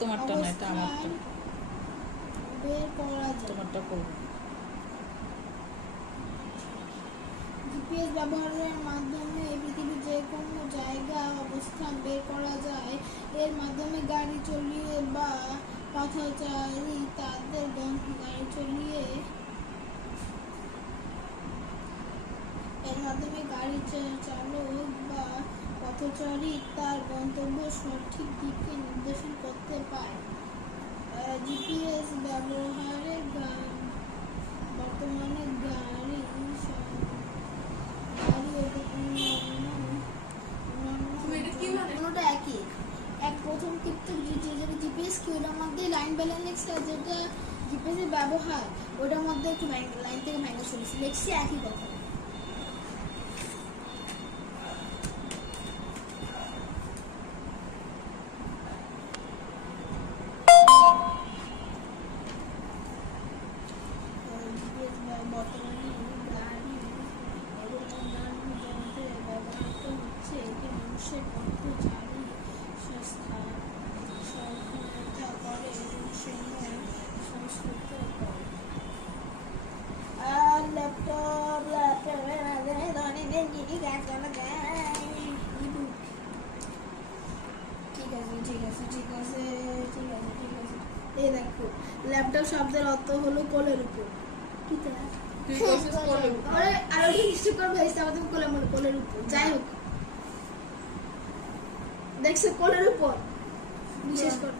তোমারটা না, এটা আমারটা। তোমারটা করবো। জিপিএস ব্যবহারের মাধ্যমে পৃথিবীর যে কোনো জায়গা অবস্থান বের করা যায়। এর মাধ্যমে গাড়ি চালিয়ে বা পথচারী তাদের চালক বা পথচারী তার গন্তব্য সঠিক দিকে নির্দেশন করতে পারে। জিপিএস ব্যবহারে বর্তমানে কোনোটা একই। প্রথম ক্ষেত্রে যেটা জিপিএস কি, ওটার মধ্যে লাইন ব্যালেন্স যেটা জিপিএস এর ব্যবহার, ওটার মধ্যে একটু লাইন থেকে মাইনাস চলেছে, লিখছি একই কথা। বর্তমানে গাড়ি এবং অন্যান্য যন্ত্রে ব্যবহৃত হচ্ছে। এটি মানুষের পথচারী সহায়তা করে এবং সময় সংস্কৃত করে। ঠিক আছে। এই দেখো, ল্যাপটপ শব্দের অর্থ হলো কোলের উপর। আরো কিছু করবে, কোলের উপর। যাই হোক, দেখছো কোলের উপর বিশেষ করে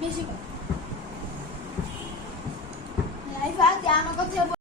বেশি কথা।